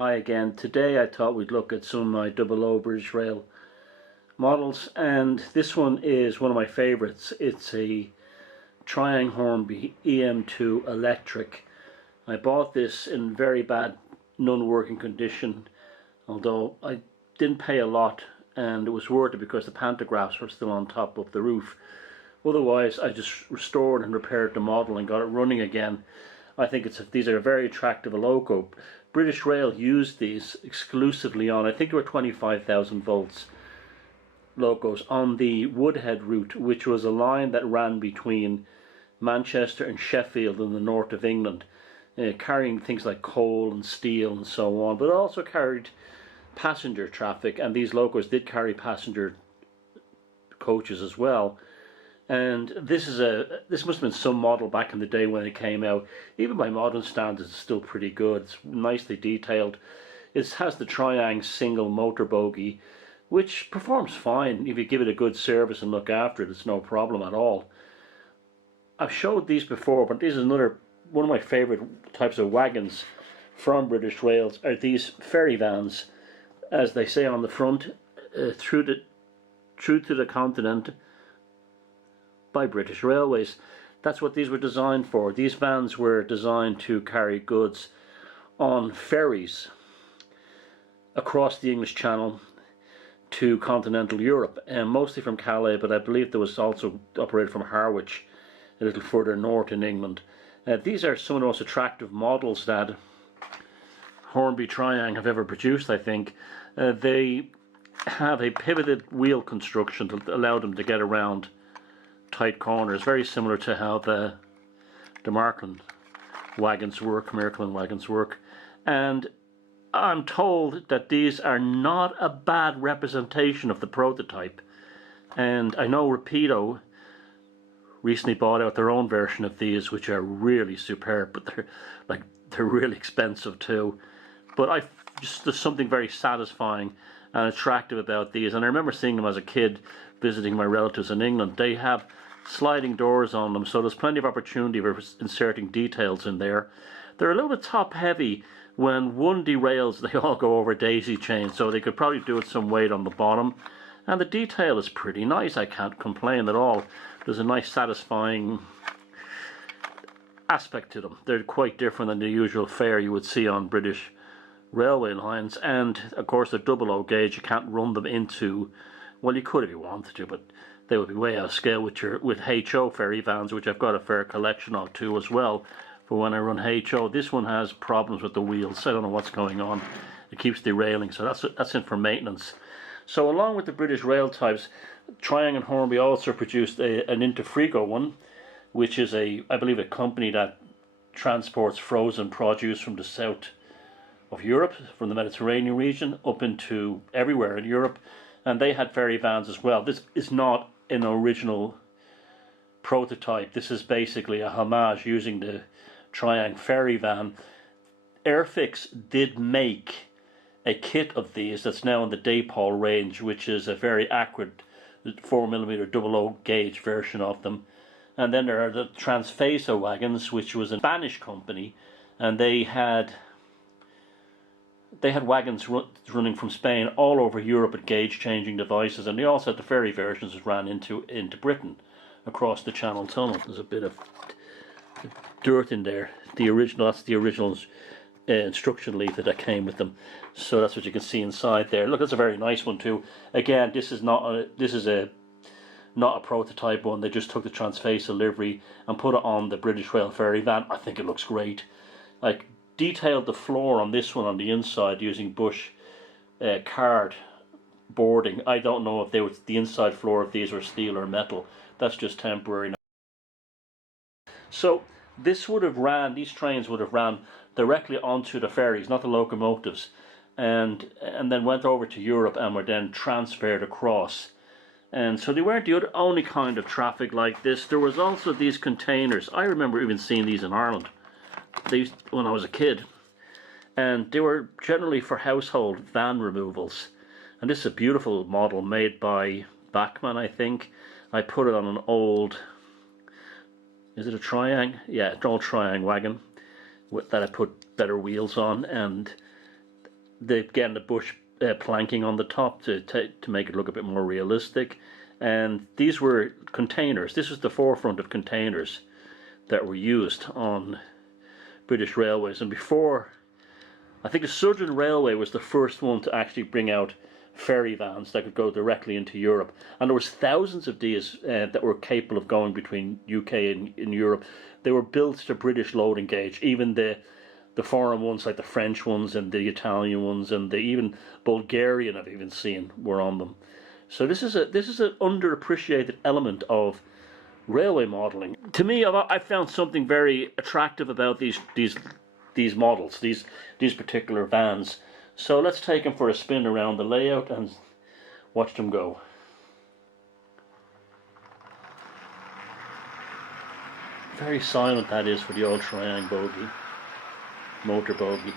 Hi again. Today I thought we'd look at some of my double O British Rail models, and this one is one of my favorites. It's a Triang Hornby EM2 electric. I bought this in very bad non-working condition, although I didn't pay a lot, and it was worth it because the pantographs were still on top of the roof. Otherwise I just restored and repaired the model and got it running again. I think these are very attractive a loco. British Rail used these exclusively on, I think they were 25,000 volts locos on the Woodhead route, which was a line that ran between Manchester and Sheffield in the north of England, carrying things like coal and steel and so on, but it also carried passenger traffic, and these locos did carry passenger coaches as well. And this must have been some model back in the day when it came out. Even by modern standards, it's still pretty good. It's nicely detailed. It has the Triang single motor bogie, which performs fine. If you give it a good service and look after it, it's no problem at all. I've showed these before, but this is one of my favorite types of wagons from British Rails are these Ferry Vans, as they say on the front, through to the continent, by British Railways. That's what these were designed for. These vans were designed to carry goods on ferries across the English Channel to continental Europe, and mostly from Calais, but I believe there was also operated from Harwich, a little further north in England. These are some of the most attractive models that Hornby-Triang have ever produced, I think. They have a pivoted wheel construction to allow them to get around tight corners, very similar to how the Märklin wagons work, and I'm told that these are not a bad representation of the prototype. And I know Rapido recently bought out their own version of these, which are really superb, but they're really expensive too. But there's something very satisfying and attractive about these, and I remember seeing them as a kid visiting my relatives in England. They have sliding doors on them, so there's plenty of opportunity for inserting details in there. They're a little bit top heavy. When one derails, they all go over daisy chains, so they could probably do it some weight on the bottom. And the detail is pretty nice, I can't complain at all. There's a nice satisfying aspect to them. They're quite different than the usual fare you would see on British railway lines, and of course they're double O gauge. You can't run them into, well, you could if you wanted to, but they would be way out of scale with HO Ferry Vans, which I've got a fair collection of too as well for when I run HO. This one has problems with the wheels. I don't know what's going on. It keeps derailing, so that's in for maintenance. So along with the British Rail types, Triang and Hornby also produced an Interfrigo one, which is I believe a company that transports frozen produce from the south of Europe, from the Mediterranean region up into everywhere in Europe, and they had Ferry Vans as well. This is not an original prototype. This is basically a homage using the Triang Ferry Van. Airfix did make a kit of these that's now in the Daypol range, which is a very accurate 4mm double O gauge version of them. And then there are the Transfesa wagons, which was a Spanish company, and they had wagons running from Spain all over Europe at gauge changing devices, and they also had the ferry versions that ran into Britain across the Channel Tunnel. There's a bit of dirt in there. That's the original instruction leaflet that came with them. So that's what you can see inside there. Look, that's a very nice one too. Again, this is not a prototype one. They just took the Transfesa livery and put it on the British Rail Ferry Van. I think it looks great. Like, detailed the floor on this one on the inside using bush card boarding. I don't know if the inside floor of these were steel or metal. That's just temporary. So these trains would have ran directly onto the ferries, not the locomotives, and then went over to Europe and were then transferred across. And so they weren't the only kind of traffic like this. There was also these containers. I remember even seeing these in Ireland when I was a kid, and they were generally for household van removals. And this is a beautiful model made by Bachmann, I think. I put it on an old, is it a Triang? Yeah, an old Triang wagon that I put better wheels on, and Again, the bush planking on the top to make it look a bit more realistic. And these were containers. This was the forefront of containers that were used on British Railways. And before, I think the Southern Railway was the first one to actually bring out ferry vans that could go directly into Europe. And there was thousands of these that were capable of going between UK and in Europe. They were built to British loading gauge. Even the foreign ones, like the French ones and the Italian ones and the even Bulgarian I've even seen, were on them. So this is an underappreciated element of railway modelling. To me, I found something very attractive about these models, these particular vans. So let's take them for a spin around the layout and watch them go. Very silent that is for the old Triang bogie, motor bogie.